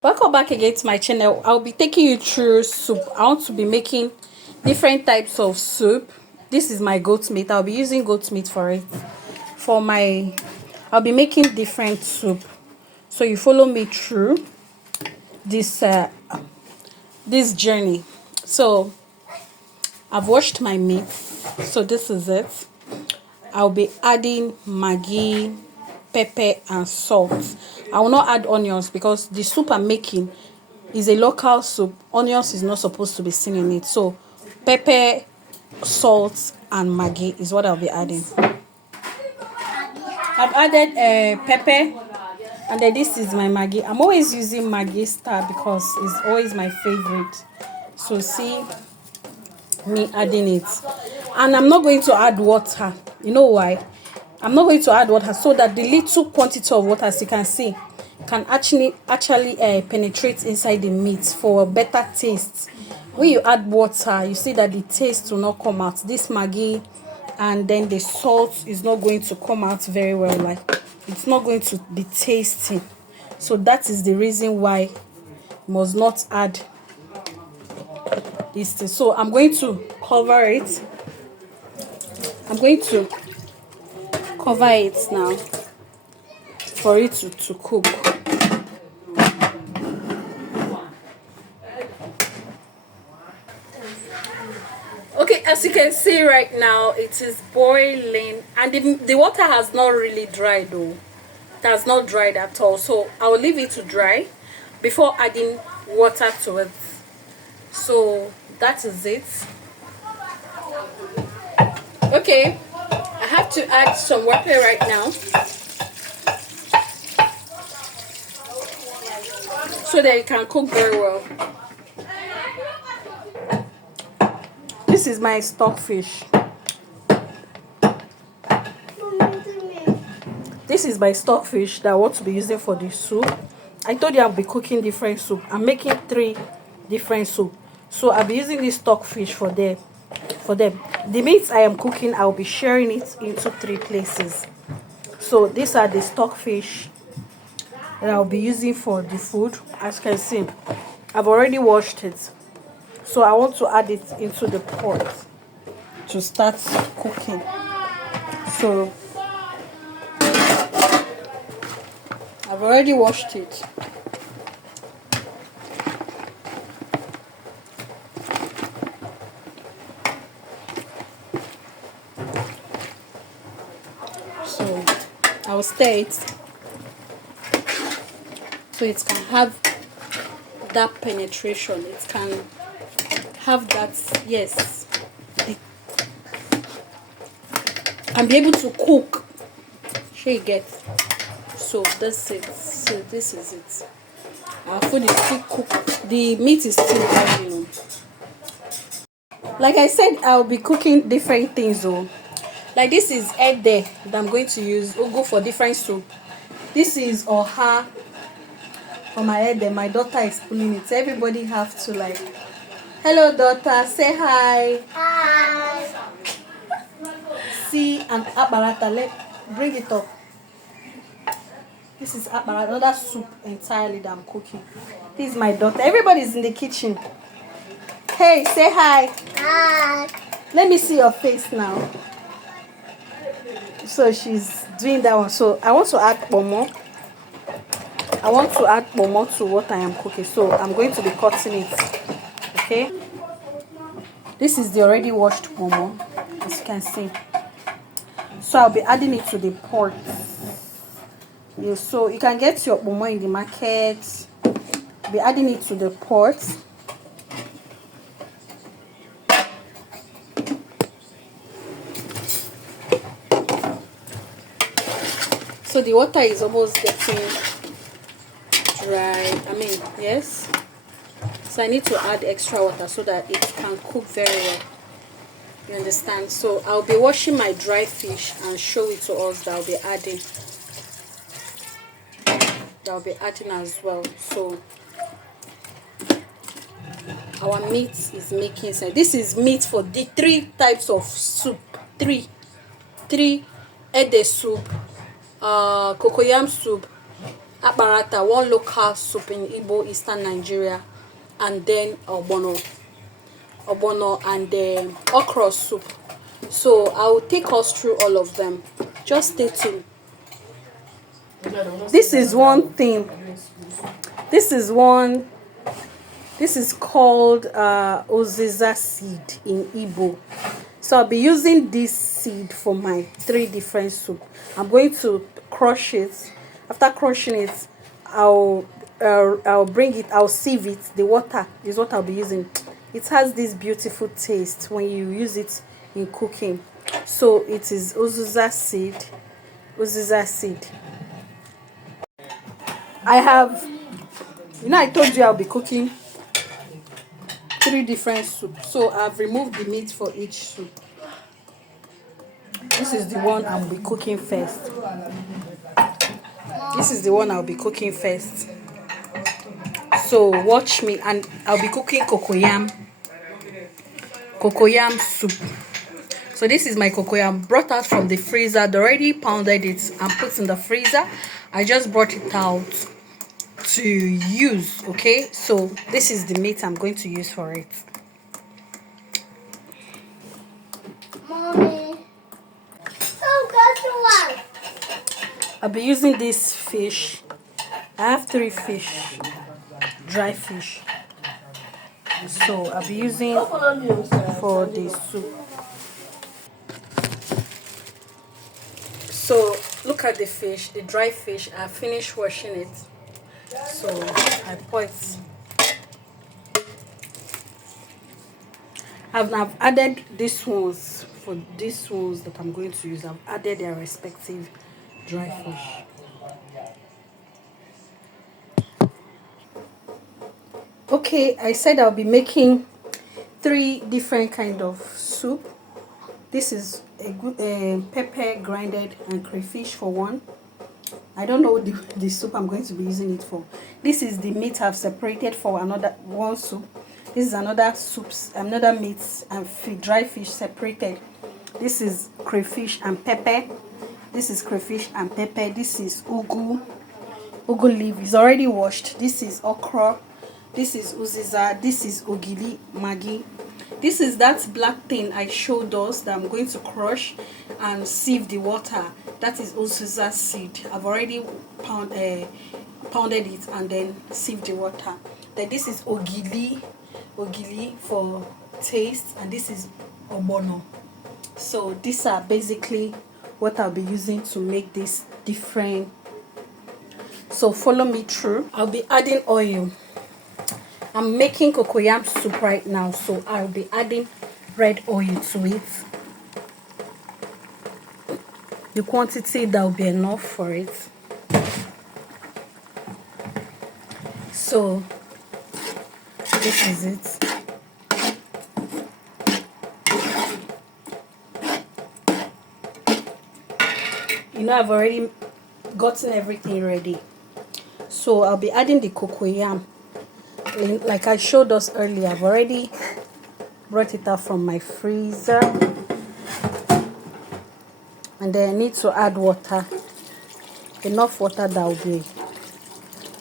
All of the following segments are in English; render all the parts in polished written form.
Welcome back again to my channel. I'll be taking you through soup. I want to be making different types of soup. This is my goat meat. I'll be using goat meat for it. I'll be making different soup. So you follow me through this this journey. So I've washed my meat. So this is it. I'll be adding Maggi, pepper and salt. I will not add onions because the soup I'm making is a local soup. Onions is not supposed to be seen in it. So pepper, salt and Maggi is what I'll be adding. I've added pepper, and then this is my Maggi. I'm always using Maggi star because it's always my favorite. So see me adding it, and I'm not going to add water. You know why? I'm not going to add water so that the little quantity of water, as you can see, can actually penetrate inside the meat for a better taste. When you add water, you see that the taste will not come out. This Maggi and then the salt is not going to come out very well. Like, it's not going to be tasty. So that is the reason why you must not add this thing. So I'm going to cover it. I'm going to cover it now for it to cook. Okay, as you can see right now, it is boiling, and the water has not really dried though. It has not dried at all, so I will leave it to dry before adding water to it. So that is it. Okay, I have to add some water right now so that it can cook very well. This is my stockfish. This is my stockfish that I want to be using for the soup. I told you I'll be cooking different soup. I'm making 3 different soup. So I'll be using this stockfish for them. The meats I am cooking, I'll be sharing it into 3 places. So these are the stockfish that I'll be using for the food. As you can see, I've already washed it. So I want to add it into the pot to start cooking. So I've already washed it. So I'll stir it so it can have that penetration. It can have that, yes, and be able to cook. Sure you get. So that's it. So this is it. Our food is still cooked. The meat is still boiling. Like I said, I'll be cooking different things though. Like this is EDE that I'm going to use. We'll go for different soup. This is oha for my EDE. My daughter is pulling it. Everybody have to like, hello daughter, say hi. Hi. See, and abarata, bring it up. This is abarata, another soup entirely that I'm cooking. This is my daughter. Everybody's in the kitchen. Hey, say hi. Hi. Let me see your face now. So she's doing that one. So I want to add pomo. I want to add pomo to what I am cooking. So I'm going to be cutting it. Okay. This is the already washed pomo, as you can see. So I'll be adding it to the pot. So you can get your pomo in the market. Be adding it to the pot. So the water is almost getting dry. I mean, yes. So I need to add extra water so that it can cook very well. You understand? So I'll be washing my dry fish and show it to us that I'll be adding. As well. So our meat is making sense. This is meat for the 3 types of soup. 3 EDE soup, COCOYAM soup, Aparata, one local soup in Igbo Eastern Nigeria, and then ogbono and okra soup. So I will take us through all of them. Just stay tuned. This is one thing. This is called Uziza seed in Igbo. So I'll be using this seed for my 3 different soup. I'm going to crush it. After crushing it, I'll bring it. I'll sieve it. The water is what I'll be using. It has this beautiful taste when you use it in cooking. So it is Uziza seed. Uziza seed. I have, I told you I'll be cooking 3 different soups. So I've removed the meat for each soup. This is the one I'll be cooking first. This is the one I'll be cooking first. So watch me, and I'll be cooking cocoyam soup. So this is my cocoyam brought out from the freezer. They already pounded it and put in the freezer. I just brought it out to use. Okay, so this is the meat I'm going to use for it. Mommy. Oh, got one. I'll be using this fish. I have 3 fish, dry fish. So I'll be using for the soup. So look at the fish, the dry fish. I finished washing it. So I pour it. I've added these ones for these ones that I'm going to use. I've added their respective dry fish. Okay, I said I'll be making 3 different kind of soup. This is a good pepper grinded and crayfish for one. I don't know the soup I'm going to be using it for. This is the meat I've separated for another one soup. This is another soup, another meat and dry fish separated. This is crayfish and pepper. This is crayfish and pepper. This is ugu leaf. It's already washed. This is okra. This is Uziza. This is Ogili, Maggi. This is that black thing I showed us that I'm going to crush and sieve the water. That is Uziza seed. I've already pounded it and then sieved the water. Then this is Ogili for taste, and this is ogbono. So these are basically what I'll be using to make this different. So follow me through. I'll be adding oil. I'm making cocoyam soup right now, so I'll be adding red oil to it. The quantity that will be enough for it. So this is it. I've already gotten everything ready. So I'll be adding the cocoyam. Like I showed us earlier, I've already brought it out from my freezer. And then I need to add water. Enough water that will be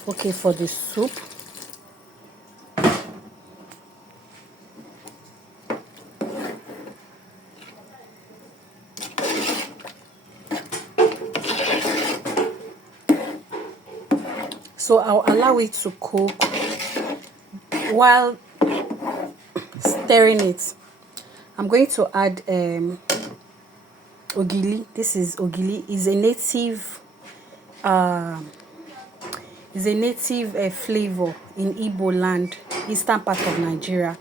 okay for the soup. So I'll allow it to cook. While stirring it, I'm going to add ogili. This is ogili. Is a native flavor in Igbo land, eastern part of Nigeria.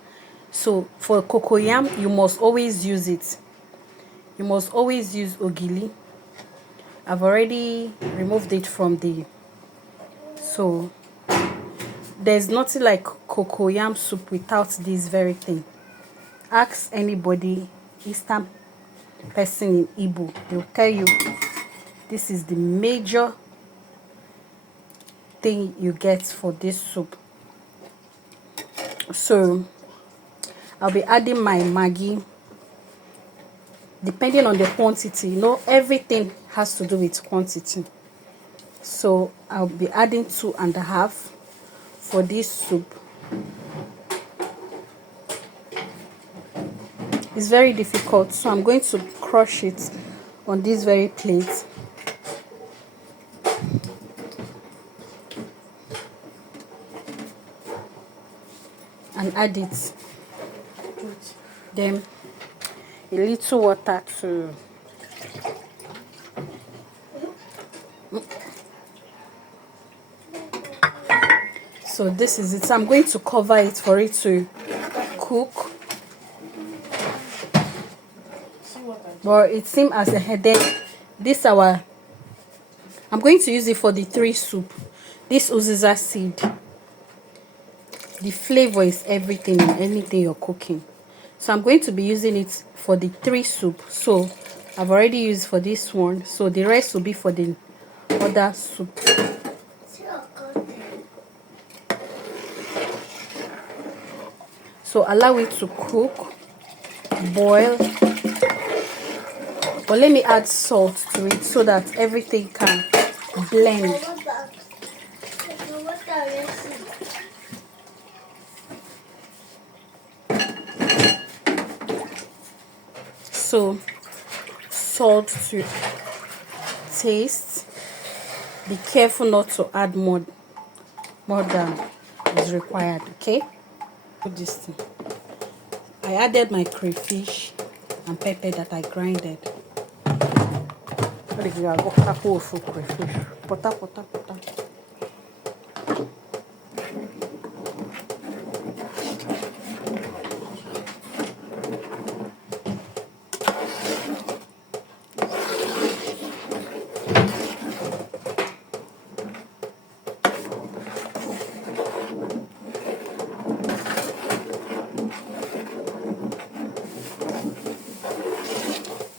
So for cocoyam, you must always use it. You must always use ogili. I've already removed it from the. So there's nothing like cocoyam soup without this very thing. Ask anybody, Eastern person in Igbo, they'll tell you this is the major thing you get for this soup. So I'll be adding my Maggi. Depending on the quantity, everything has to do with quantity. So I'll be adding 2.5 for this soup. It's very difficult, so I'm going to crush it on this very plate. And add it. Then a little water to so this is it. So I'm going to cover it for it to cook. But it seems as a headache. This I'm going to use it for the 3 soup. This Uziza seed. The flavor is everything in anything you're cooking. So I'm going to be using it for the 3 soup. So I've already used for this one. So the rest will be for the other soup. So allow it to cook, boil. But let me add salt to it so that everything can blend. So salt to taste. Be careful not to add more than is required, okay? This thing. I added my crayfish and pepper that I grinded.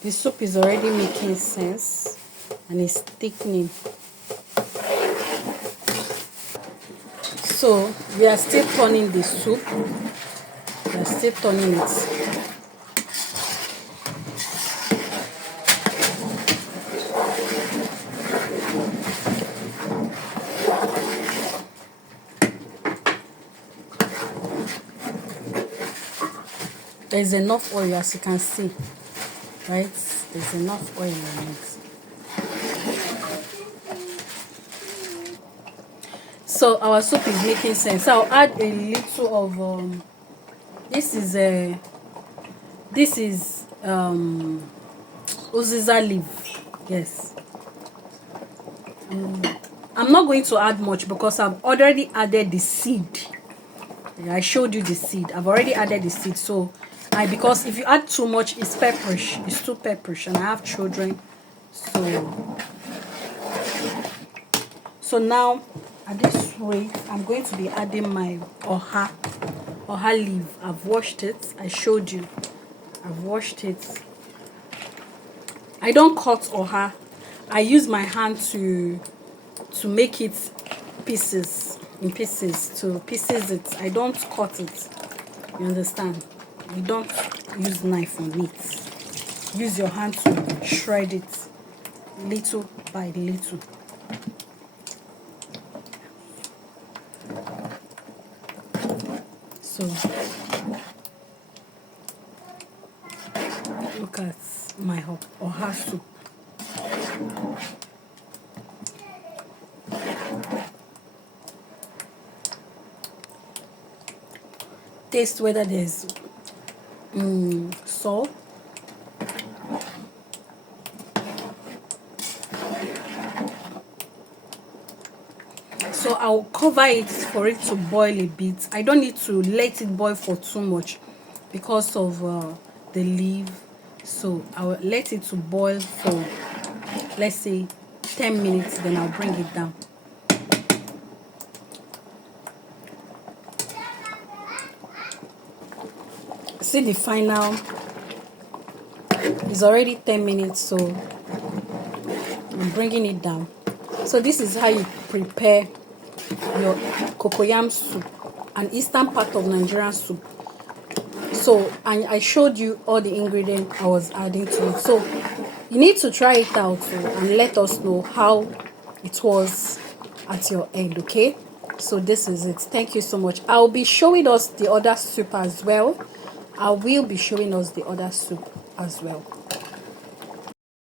The soup is already making sense and it's thickening. So we are still turning the soup. We are still turning it. There's enough oil, as you can see. Right, there's enough oil in it. So our soup is making sense. So I'll add a little of this is Uziza leaf. Yes. I'm not going to add much because I've already added the seed. I showed you the seed. I've already added the seed. So because if you add too much, it's pepperish. It's too pepperish, and I have children. So now at this rate, I'm going to be adding my oha leaf. I've washed it. I showed you. I've washed it. I don't cut oha. I use my hand to make it in pieces to pieces it. I don't cut it. You understand? You don't use knife on it. Use your hand to shred it little by little. So look at my oha soup. Taste whether there's salt. So I'll cover it for it to boil a bit. I don't need to let it boil for too much because of the leaf. So I'll let it to boil for, let's say, 10 minutes, then I'll bring it down. See the final, it's already 10 minutes, so I'm bringing it down. So this is how you prepare your cocoyam soup, an eastern part of Nigerian soup. So I showed you all the ingredients I was adding to it. So you need to try it out and let us know how it was at your end. Okay, so this is it. Thank you so much. I'll be showing us the other soup as well. I will be showing us the other soup as well.